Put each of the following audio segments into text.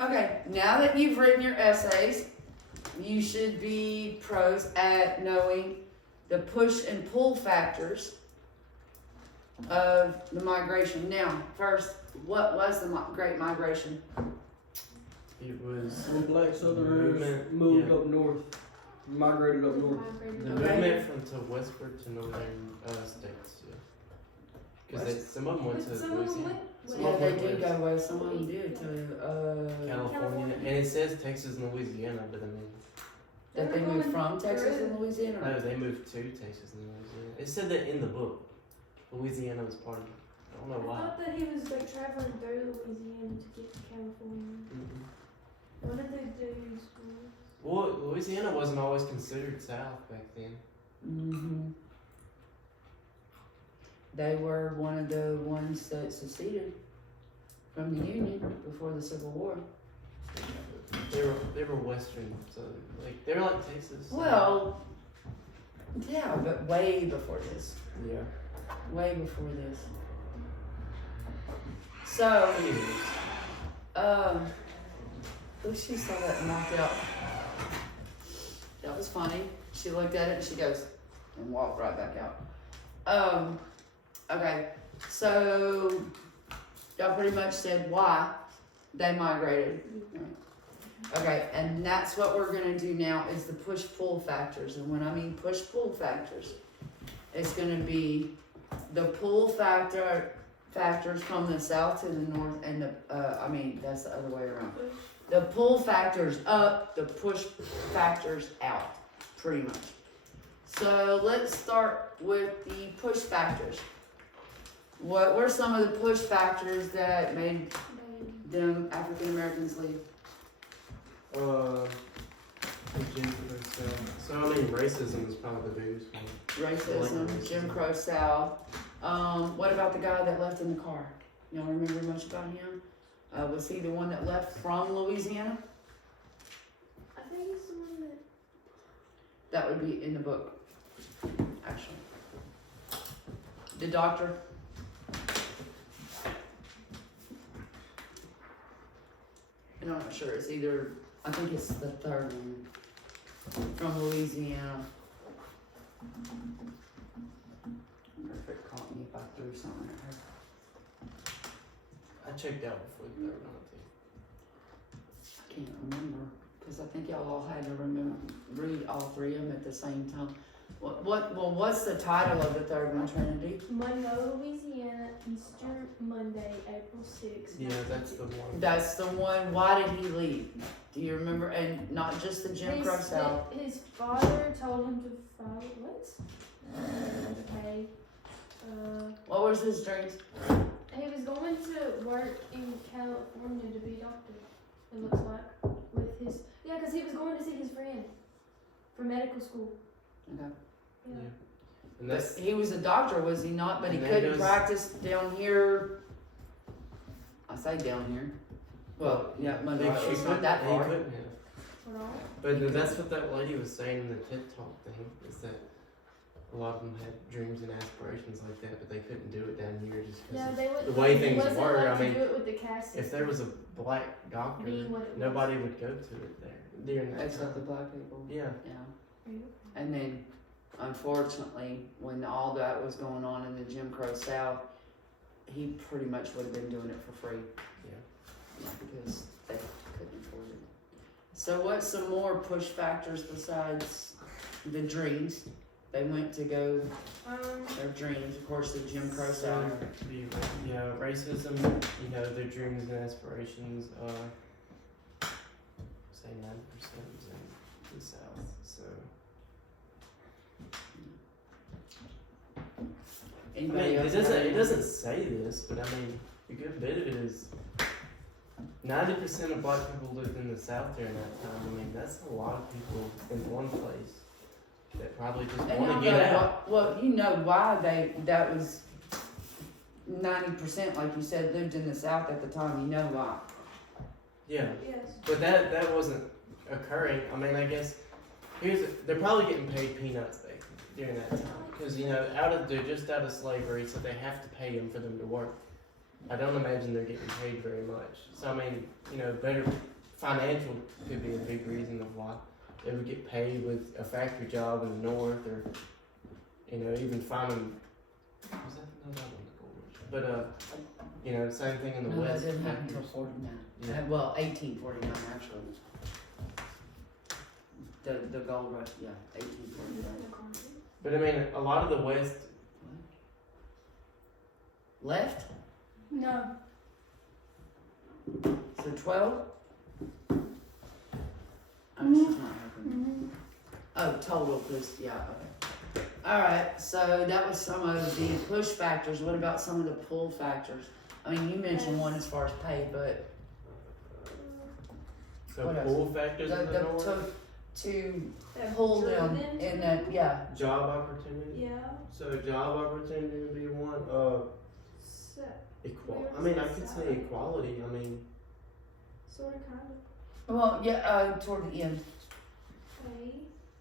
Okay, now that you've written your essays, you should be pros at knowing the push and pull factors of the migration. Now, first, what was the Great Migration? It was When black Southerners movement, moved yeah. up north, migrated up north. The Okay. movement from to westward to northern states, yeah. Because some of them went to Some of them Louisiana, went. Some Yeah, of they them did went go west. Some of them did to California, and it says Texas and Louisiana, but I mean, that they moved from Texas and Louisiana. no, they moved to Texas and Louisiana. It said that in the book. Louisiana was part of it. I don't I know why. thought that he was like traveling through Louisiana to get to California. Mm-hmm. One of the dudes was. Well, Louisiana wasn't always considered South back then. Mm-hmm. They were one of the ones that seceded from the Union before the Civil War. They were Western, so like they were like Texas. Well, yeah, but way before this. Yeah. Way before this. So, Anyways, oh, she saw that and walked out. That was funny. She looked at it and she goes, and walked right back out. Okay, so y'all pretty much said why they migrated. Okay, and that's what we're gonna do now is the push-pull factors. And when I mean push-pull factors, it's gonna be the pull factors from the south to the north, and the that's the other way around. The pull factors up, the push factors out, pretty much. So let's start with the push factors. What were some of the push factors that made them African Americans leave? So I mean, racism is probably the biggest one. Racism, Jim Crow South. What about the guy that left in the car? Y'all remember much about him? Was he the one that left from Louisiana? I think he's the one that. That would be in the book, actually. The doctor. And I'm not sure, it's either, I think it's the third one, from Louisiana. I wonder if it caught me if I threw something at her. I checked out before the third one, I can't remember, because I think y'all all had to read all three of them at the same time. What's the title of the third one, Trinity? Monroe, Louisiana, Easter Monday, April 6th. Yeah, that's the one. That's the one. Why did he leave? Do you remember? And not just the Jim Crow South. His father told him to follow what? Okay. What was his dreams? He was going to work in California to be a doctor. It looks like with his because he was going to see his friend for medical school. Okay. Yeah. And that's He was a doctor, was he not? But he And that couldn't goes- practice down here. I say down here. Well, yeah, Monday. he It's not couldn't- that he far. couldn't have. What all? But that's what that lady was saying in the TED Talk thing, is that a lot of them had dreams and aspirations like that, but they couldn't do it down here just Yeah, because they would. the way they things wasn't were, allowed I to mean, do it with the caste if there was a black doctor, being what it was. nobody would go to it there during that Except the time. black people. Yeah. Yeah. And then, unfortunately, when all that was going on in the Jim Crow South, he pretty much would have been doing it for free. Yeah. Because they couldn't afford it. So what's some more push factors besides the dreams? They went to go, their dreams, of course, the Jim Crow South. Racism, their dreams and aspirations, say 90% was in the South, so. I mean, Anybody else? it doesn't say this, but I mean, a good bit of it is 90% of black people lived in the South during that time. I mean, that's a lot of people in one place that probably just And want y'all to get know out. Well, you know why that was 90%, like you said, lived in the South at the time. You know why. Yeah, Yes. but that wasn't occurring. I mean, I guess they're probably getting paid peanuts back during that time because they're just out of slavery, so they have to pay them for them to work. I don't imagine they're getting paid very much. So I mean, you know, better financial could be a big reason of why they would get paid with a factory job in the north, or you know, even finding. Was that no, that wasn't the Gold Rush. But you know, same thing in the No, that west. didn't happen until factories. 49. Yeah. Well, 1849 actually. The gold rush, yeah, 1849. But I mean, a lot of the west. Left? No. So 12? Oh, Mhm. she's not helping. Mm-hmm. Oh, total push, yeah, okay. Alright, so that was some of the push factors. What about some of the pull factors? I mean, you mentioned one as far as pay, but So What else? pull factors in the north. to pull them in that, yeah. Job opportunity. Yeah. So job opportunity would be one. So, I mean, I could say equality. I mean, sort of, kind of. Well, yeah, toward the end. Okay.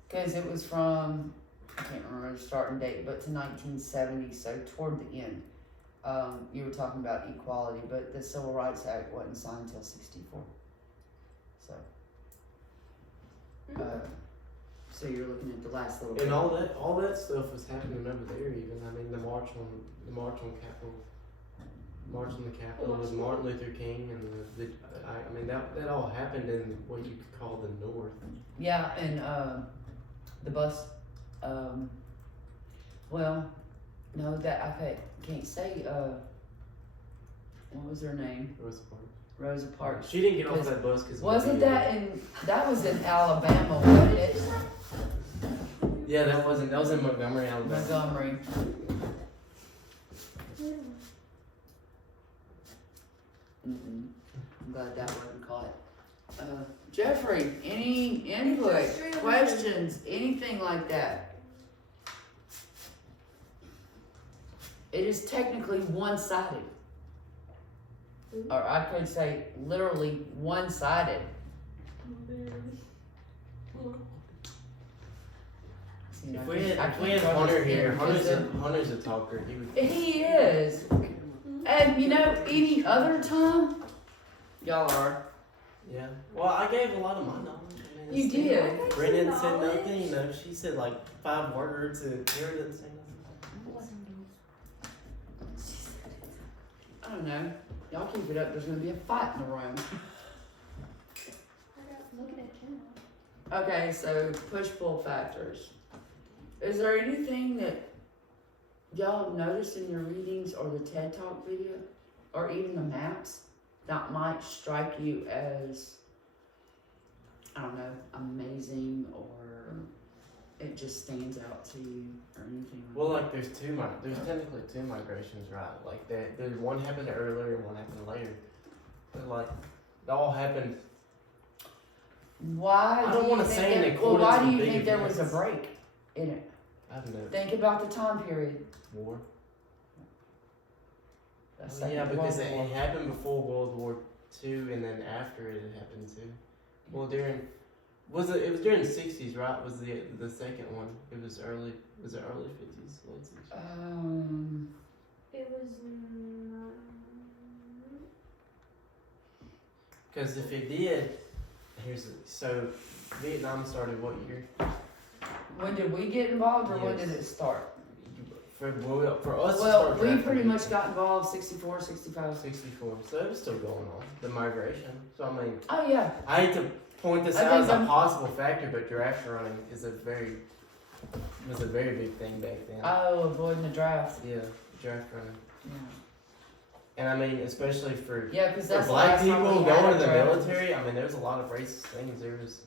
Because it was from, I can't remember the starting date, but to 1970, so toward the end. You were talking about equality, but the Civil Rights Act wasn't signed until 64. So, so you're looking at the last little and all that stuff was happening over there. Even I mean, the march on Capitol. March on the Capitol with Martin Luther King, and I mean that all happened in what you could call the North. Yeah, and the bus, well, no, that I can't say, what was her name? Rosa Parks. Rosa Parks. She didn't get off Because- that bus because Wasn't that was in Alabama, wasn't it? Yeah, that was in Montgomery, Alabama. Montgomery. I'm glad that wasn't caught. Jeffrey, any input, Industrial questions, anything like that? It is technically one-sided. Or I could say literally one-sided. See, If I we can't- I had can't Hunter understand here, because Hunter's a talker. He would. he is. And you know, any other time, y'all are. Yeah. Well, I gave a lot of my knowledge. I mean, You it's- did. Brennan said nothing. You know, she said like 5 words, and Tara didn't say nothing. I don't know. Y'all keep it up. There's gonna be a fight in the room. Looking at Kim. Okay, so push-pull factors. Is there anything that y'all noticed in your readings or the TED Talk video, or even the maps, that might strike you as, I don't know, amazing, or it just stands out to you, or anything like Well, that? like there's technically 2 migrations, right? Like there's one happened earlier and one happened later. But like, it all happened. Why I do don't you wanna think say in that, well, accordance why do with you big think there was a events. break in it? I have no Think about the time period. war. That's Yeah, Second because World it War. happened before World War II, and then after it happened too. Well, it was during the 60s, right? Was the second one? It was early. Was it early 50s, late 60s? It was. Because if it did, so Vietnam started what year? When did we get involved, or when Yes. did it start? For us, to Well, start we drafting pretty much people. got involved 64, 65. 64. So it was still going on, the migration. So I mean, Oh yeah, I hate to point this I out think as a I'm- possible factor, but draft running was a very big thing back then. oh, avoiding the draft. Yeah, draft running. Yeah, And I mean, especially for yeah, because for that's the black last time people we had going a to the draft. military, I mean, there's a lot of racist things. There was,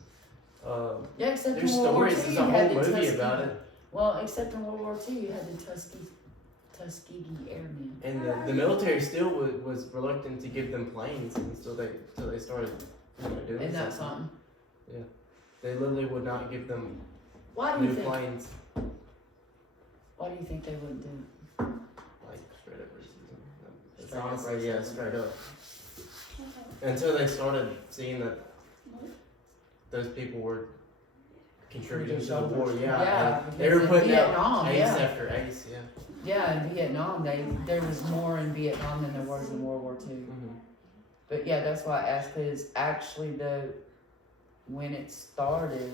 Yeah, except there's in World War stories. II, There's you a had whole the movie Tuskegee. about it. Well, except in World War II, you had the Tuskegee Airmen. And the military still was reluctant to give them planes until they started doing Isn't that something. something? They literally would not give them Why do you new think? planes. Why do you think they wouldn't do Like straight up racism. It's Straight up honestly, yeah, racism. straight up. Until they started seeing that those people were contributing to the shoulders. war. Yeah, Yeah, and they were because in putting out Vietnam, ace yeah. after ace. Yeah. Yeah, in Vietnam, there was more in Vietnam than there was in World War II. Mm-hmm. But yeah, that's why I asked, because actually when it started,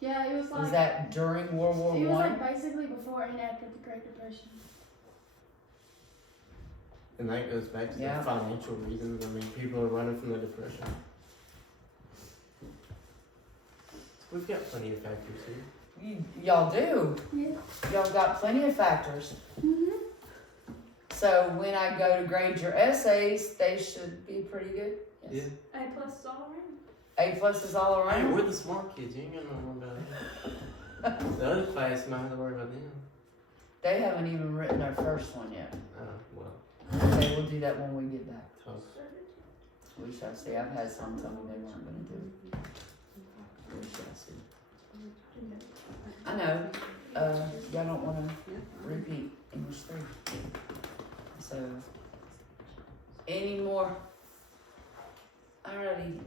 Yeah, it was like was that during World War it was One? like basically before and after the Great Depression. And that goes back to Yeah. the financial reasons. I mean, people are running from the depression. We've got plenty of factors here. Y'all do. Yeah. Y'all got plenty of factors. Mhm. So when I go to grade your essays, they should be pretty good. Yes. A plus is all around. A plus is all Hey, around. we're the smart kids. You ain't got no worry about it. The other class might have to worry about them. They haven't even written their first one yet. Well, Okay, we'll do that when we get back. tough. We shall see. I've had some tell me they weren't going to do it. We shall see. I know. Y'all don't want to repeat English 3. So, any more? Alrighty.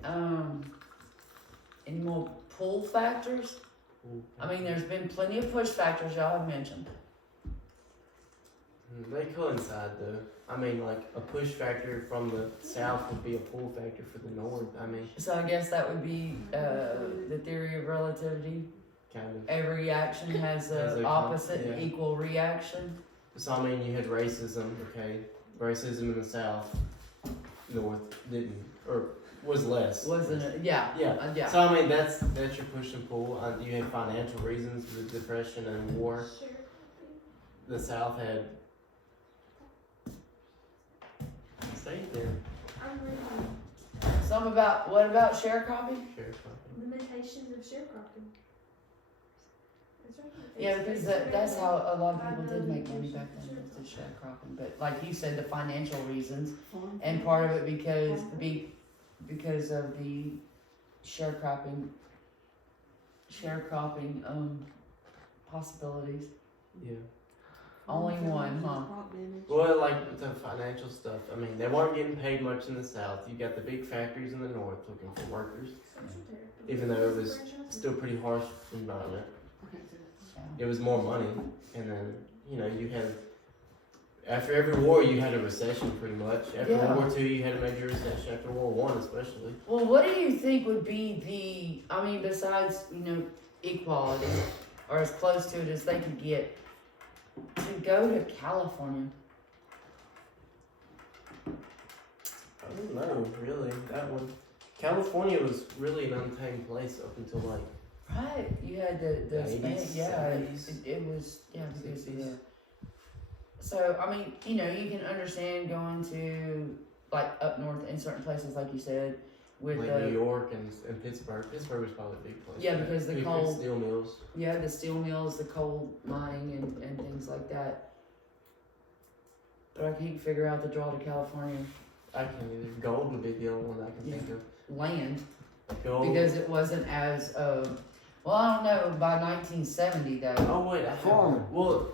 Any more pull factors? I mean, there's been plenty of push factors y'all have mentioned. They coincide though. I mean, like a push factor from the south would be a pull factor for the north. I mean, So I guess that would be the theory of relativity. kind of. Every action has Has a a opposite and yeah. equal reaction. So I mean, you had racism. Okay, racism in the south, north didn't or was less. Wasn't it? Yeah. Yeah. Yeah. So I mean, that's your push and pull. You had financial reasons with depression and war. Sure. The south had. Say it then. I'm reading What about sharecropping? Sharecropping. limitations of sharecropping. That's right. Yeah, because that's how a lot of people did make money back then, was the sharecropping. But like you said, the financial reasons, and part of it because of the sharecropping possibilities. Yeah. Only one, huh? Well, like with the financial stuff, I mean, they weren't getting paid much in the south. You got the big factories in the north looking for workers, even though it was still pretty harsh environment. Yeah. It was more money, and then you had after every war you had a recession pretty much. After Yeah. World War II you had a major recession. After World War I especially. Well, what do you think would be besides equality, or as close to it as they could get, to go to California? I don't know, really. That one, California was really an untamed place up until like. Right, you had the 80s, Spanish, yeah, 70s, it was, yeah, because, 60s. yeah. So, I mean, you can understand going to, like, up north in certain places, like you said, with Like New York and Pittsburgh. Pittsburgh was probably a big place. Yeah, because the Big coal- steel mills. the steel mills, the coal mining, and things like that. But I can't figure out the draw to California I can't either. Gold would be the only one I can think of. land, Gold. because it wasn't as, well, I don't know, by 1970, though. Oh wait, I have, Farming. well,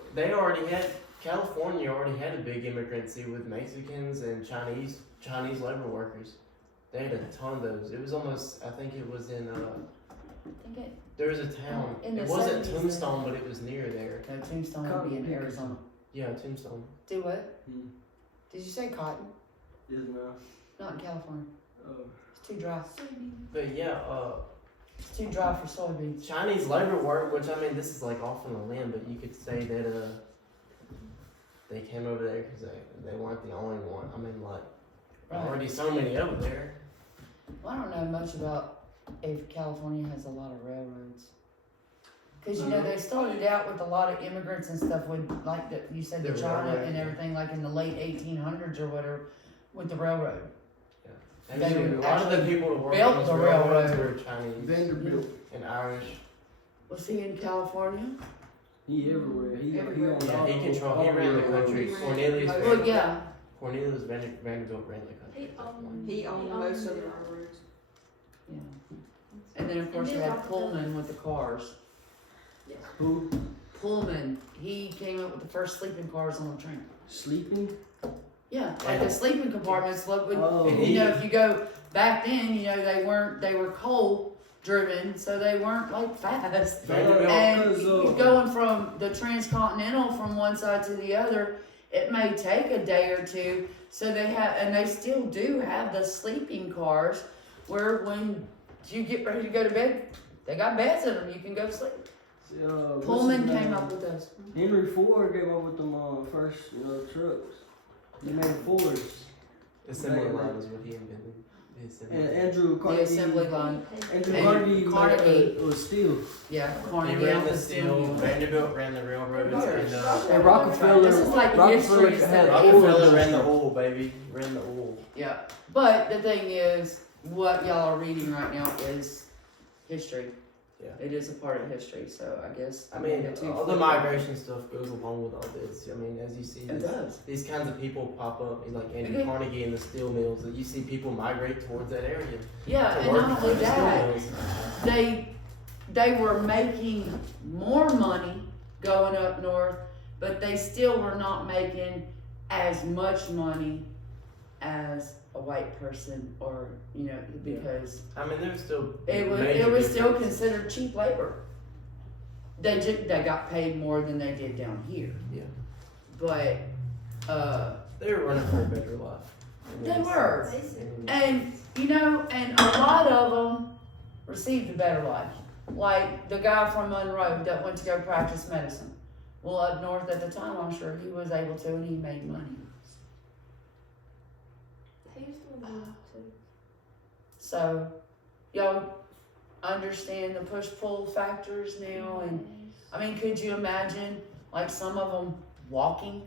California already had a big immigrancy with Mexicans and Chinese labor workers. They had a ton of those. It was almost, I think it was in, I think there was a town. In the It wasn't 70s, Tombstone, but it was near there. no, Tombstone would be in Cotton Arizona. Yeah, Tombstone. Do what? Hmm. Did you say cotton? Yes, ma'am. Not in California. Oh. It's too dry. But yeah, It's too dry for soybeans. Chinese labor work, which I mean, this is like off on the limb, but you could say that they came over there because they weren't the only one. I mean, like, Right. already so many over there. Well, I don't know much about if California has a lot of railroads. Because, they started out with a lot of immigrants and stuff with, like you said, the The China railroad, and yeah. everything, like in the late 1800s or whatever, with the railroad. And They a lot of the actually people that worked built on those the railroads railroad. were Chinese Vanderbilt. and Irish. Was he in California? He everywhere. He Everywhere. on Yeah, all he those- controlled. all He ran the railroads. country. He ran- Cornelius. Well, Well, Vanderbilt. yeah. Cornelius Vanderbilt ran the country. He owned most of the railroads. Yeah. And then, of course, you had Pullman with the cars. Who? Pullman, he came up with the first sleeping cars on the train. Sleeping? Yeah, like the sleeping compartments. Look, Oh. if you go back then, they were coal, driven, so they weren't like fast. Vanderbilt, And Because, going from the transcontinental from one side to the other, it may take a day or two. So they have, and they still do have the sleeping cars, where when you get ready to go to bed, they got beds in them. You can go to sleep. what's Pullman his came name? up with those. Henry Ford came up with them first, trucks. He made Fords. assembly line is what he invented. The assembly And line. Andrew The Carnegie. assembly line. Andrew And Carnegie, Carnegie. was steel. Yeah, He Carnegie ran off the the steel. steel. Vanderbilt ran the railroads, and And Rockefeller. This is like Rockefeller history had stuff. oil Rockefeller ran industry. the oil, baby. Ran the oil. Yeah, but the thing is, what y'all are reading right now is history. Yeah. It is a part of history, so I guess. I mean, the two all the flip. migration stuff goes along with all this. I mean, as you see, It does. these kinds of people pop up, like Andrew Okay. Carnegie and the steel mills. That you see people migrate towards that area. Yeah, to and work not for only the steel that, mills. they were making more money going up north, but they still were not making as much money as a white person, or because I mean, there's still it was major still differences. considered cheap labor. They got paid more than they did down here. Yeah. But They were running for a better life. They were. And and and a lot of them received a better life. Like the guy from Monroe that went to go practice medicine. Well, up north at the time, I'm sure he was able to, and he made money. He used to live too. So, y'all understand the push-pull factors now, and I mean, could you imagine like some of them walking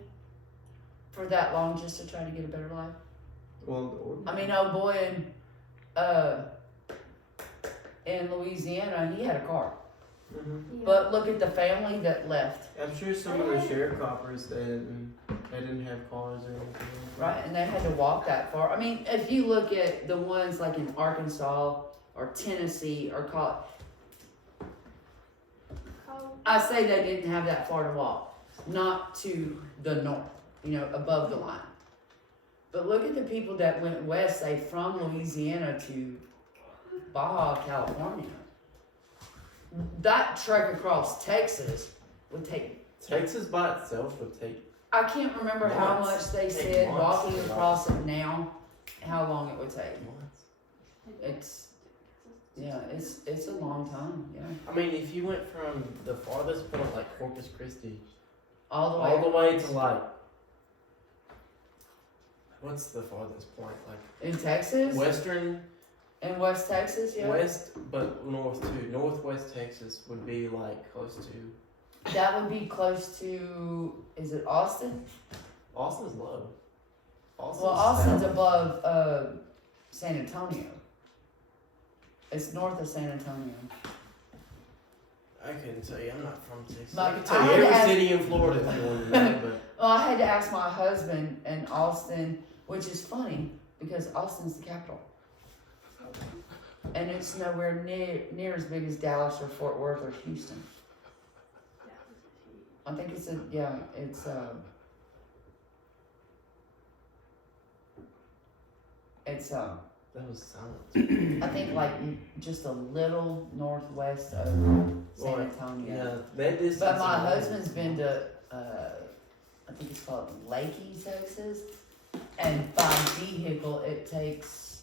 for that long just to try to get a better life? well, I mean, oh boy, in Louisiana, he had a car. mhm. Yeah. But look at the family that left, I'm sure some of the sharecroppers they didn't have cars or anything. right? And they had to walk that far. I mean, if you look at the ones like in Arkansas or Tennessee or I say they didn't have that far to walk, not to the north, above the line. But look at the people that went west, say from Louisiana to Baja, California. That trek across Texas would take, Texas by itself would take. I can't remember how much Months. they Take said months walking to across it now, how long it would take. months. It's a long time, yeah. I mean, if you went from the farthest point, like Corpus Christi, All the way. all the way to like, what's the farthest point? Like In Texas? western, In West Texas, yeah. west, but north too. Northwest Texas would be like close to. That would be close to, is it Austin? Austin's low. Well, Austin's above San Antonio. It's north of San Antonio. I couldn't tell you. I'm not from Texas. Like, I could tell I you had to every ask- city in Florida if you wanted to know, but Well, I had to ask my husband in Austin, which is funny because Austin's the capital. And it's nowhere near as big as Dallas or Fort Worth or Houston. I think it's that was silent. I think like just a little northwest of San Antonio. Yeah, that distance. But my alone. husband's been to, I think it's called Lakey, Texas, and by vehicle it takes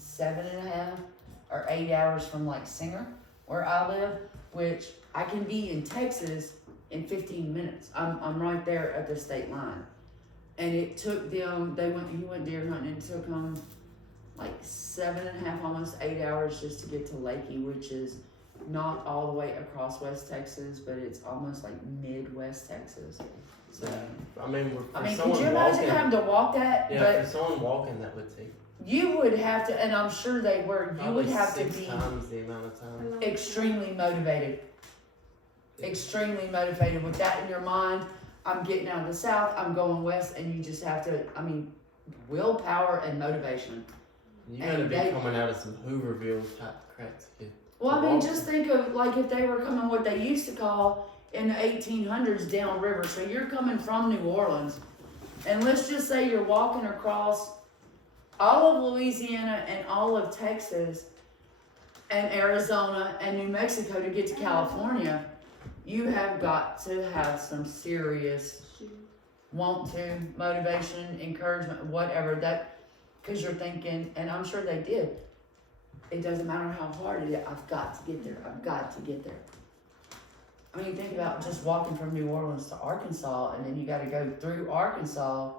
7.5 or 8 hours from like Singer, where I live, which I can be in Texas in 15 minutes. I'm right there at the state line, and it took them. He went deer hunting. It took them like 7.5, almost 8 hours just to get to Lakey, which is not all the way across West Texas, but it's almost like Midwest Texas. So, I mean, for I mean, someone could you imagine walking, having to walk that? yeah, But for someone walking, that would take you would have to, and I'm sure they were. You probably would have to 6 be times the amount of time. extremely motivated. Extremely motivated with that in your mind. I'm getting out of the South. I'm going west, and you just have to. I mean, willpower and motivation. You gotta And be they- coming out of some Hooverville type crap to get. Well, I mean, walk. just think of like if they were coming what they used to call in the 1800s downriver. So you're coming from New Orleans, and let's just say you're walking across all of Louisiana and all of Texas, and Arizona and New Mexico to get to California, you have got to have some serious want to, motivation, encouragement, whatever that, because you're thinking, and I'm sure they did, it doesn't matter how hard it is, I've got to get there, I've got to get there. I mean, think about just walking from New Orleans to Arkansas, and then you gotta go through Arkansas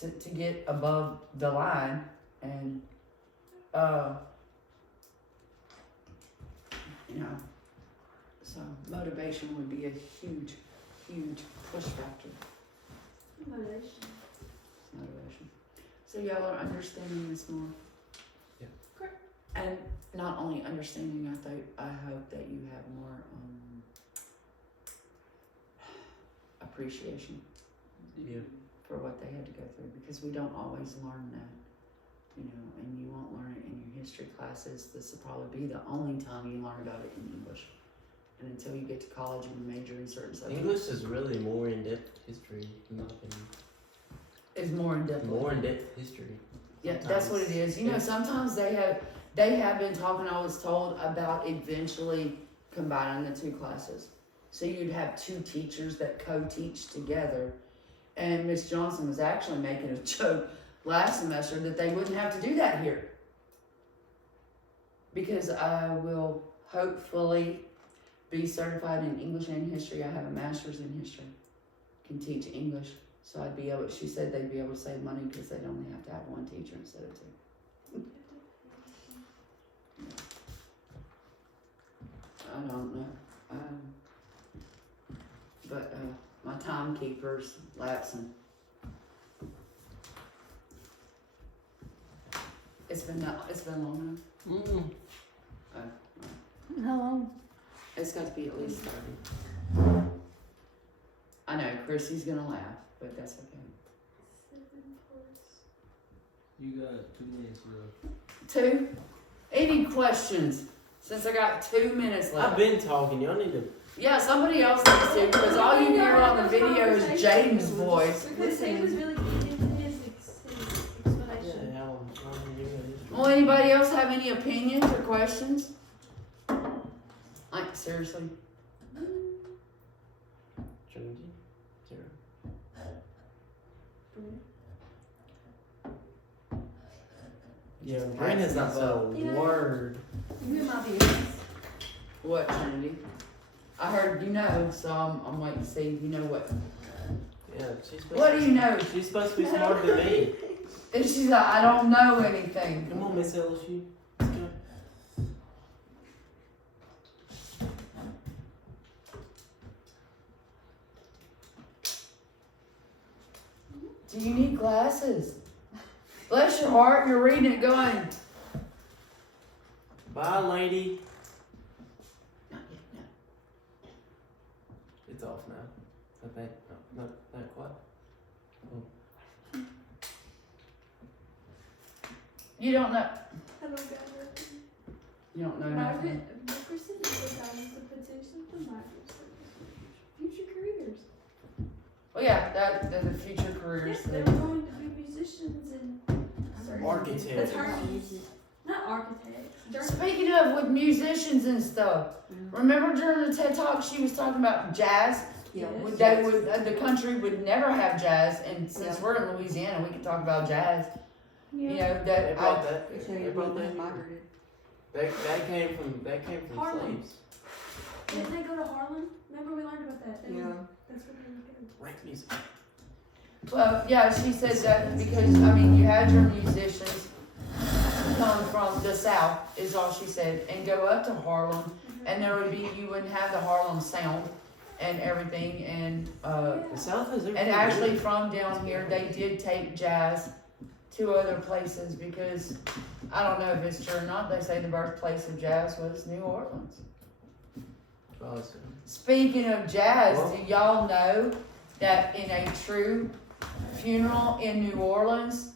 to get above the line, and, you know, so motivation would be a huge, huge push factor. Motivation. Motivation. So y'all are understanding this more. Yeah. Correct. And not only understanding, I hope that you have more appreciation Yeah. for what they had to go through, because we don't always learn that, you know, and you won't learn it in your history classes. This will probably be the only time you learn about it in English. And until you get to college and major in certain subjects. English is really more in-depth history, in my opinion. Is more in depth. More in-depth history. Yeah, that's what it is. You know, sometimes they have been talking, I was told, about eventually combining the two classes. So you'd have two teachers that co-teach together. And Miss Johnson was actually making a joke last semester that they wouldn't have to do that here. Because I will hopefully be certified in English and history. I have a master's in history. Can teach English. So I'd be able, she said they'd be able to save money because they'd only have to have one teacher instead of two. I don't know. But my timekeeper's lapsing. It's been long enough. Mm-mm. How long? It's got to be at least 30. I know Chrissy's gonna laugh, but that's okay. 7+. You got 2 minutes left. 2. Any questions? Since I got 2 minutes left. I've been talking. Y'all need to. Yeah, somebody else needs to, because all you hear on the video is Jaden's voice. Because he was really keen into his explanation. Yeah, I'm doing it. Well, anybody else have any opinions or questions? Like, seriously? Trinity? 0. Yeah, Brent has not said a Yeah. word. You might be honest. What, Trinity? I heard you know, so I'm waiting to see. You know what? Yeah, she's supposed What do you know? She's supposed to be smarter than me. And she's like, I don't know anything. Come on, Miss LSU. Let's go. Do you need glasses? Bless your heart, you're reading it going. Bye, lady. Not yet, no. It's off now. I think. No, not quite. You don't know. I don't got her. You don't know Margaret nothing. Nickerson is the petition for Margaret's future careers. Well, yeah, that the future careers. Yes, they're going to be musicians and certain- Architect. attorneys, not architects. They're- Speaking of with musicians and stuff, remember during the TED Talk she was talking about jazz? Yeah. Would they would the country would never have jazz, and since we're in Louisiana, we can talk about jazz. You know They that brought that. So They you brought wouldn't that. have migrated. That came from Harlem. slaves. Didn't they go to Harlem? Remember we learned about that? They Yeah. were- That's where they would go. Rap music. Well, yeah, she said that because I mean you had your musicians come from the South, is all she said, and go up to Harlem, and there would be you wouldn't have the Harlem sound and everything, and The South has everything. and actually from down here they did take jazz to other places because I don't know if it's true or not. They say the birthplace of jazz was New Orleans. Awesome. Speaking of jazz, Well- do y'all know that in a true funeral in New Orleans,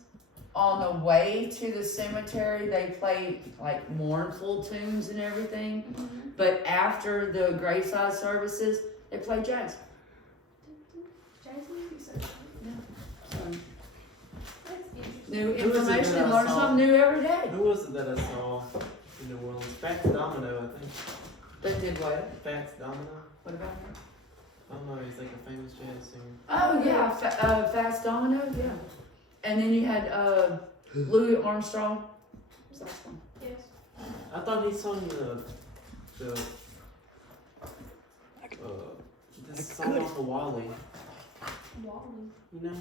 on the way to the cemetery, they play like mournful tunes and everything, but after the graveside services, they play jazz. Jazz music, so So, that's interesting. new Who is it information, that I learn saw? something new every day. Who was it that I saw in New Orleans? Fats Domino, I think. That did what? Fats Domino. What about her? I don't know, he's like a famous jazz singer. Oh yeah, Fast Domino, yeah. And then you had Louis Armstrong. What's that one? Yes. I thought he sung this song off of Wally. Wally. You know?